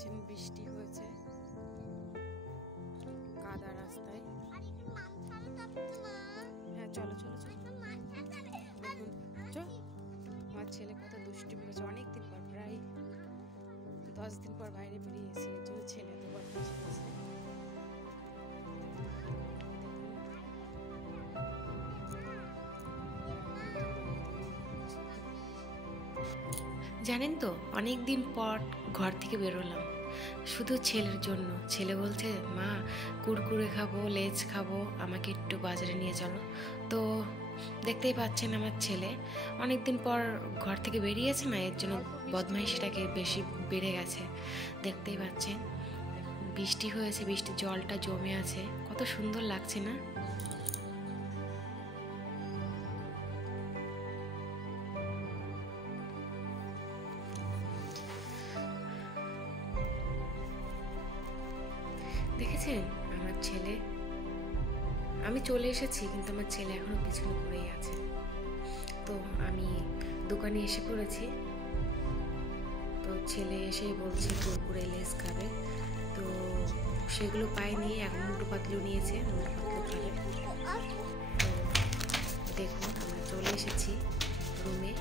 পাচ্ছেন বৃষ্টি হয়েছে, কাদা রাস্তায়। হ্যাঁ চলো চলো চলো। দেখুন আমার ছেলে কত দুষ্টুমি করেছে, অনেকদিন পর, প্রায় 10 দিন পর বাইরে বেরিয়েছি, এর জন্য ছেলে এত বদমাইশি করেছে। জানেন তো, অনেক দিন পর ঘর থেকে বেরোলাম শুধু ছেলের জন্য। ছেলে বলছে, মা কুরকুরে খাবো, লেজ খাবো, আমাকে একটু বাজারে নিয়ে চলো। তো দেখতেই পাচ্ছেন আমার ছেলে অনেক দিন পর ঘর থেকে বেরিয়েছে না, এর জন্য বদমাইশিটাকে বেশি বেড়ে গেছে। দেখতেই পাচ্ছেন বৃষ্টি হয়েছে, বৃষ্টির জলটা জমে আছে, কত সুন্দর লাগছে না? দেখেছেন আমার ছেলে, আমি চলে এসেছি কিন্তু আমার ছেলে এখনো পিছনে পড়েই আছে। তো আমি দোকানে এসে পড়েছি, তো ছেলে এসে বলছে কুরকুরে লেস খাবে, তো সেগুলো পাইনি, এখন মুটো পাতলু নিয়েছে, মুটো পাতলু খাবে। তো দেখুন আমরা চলে এসেছি রুমে।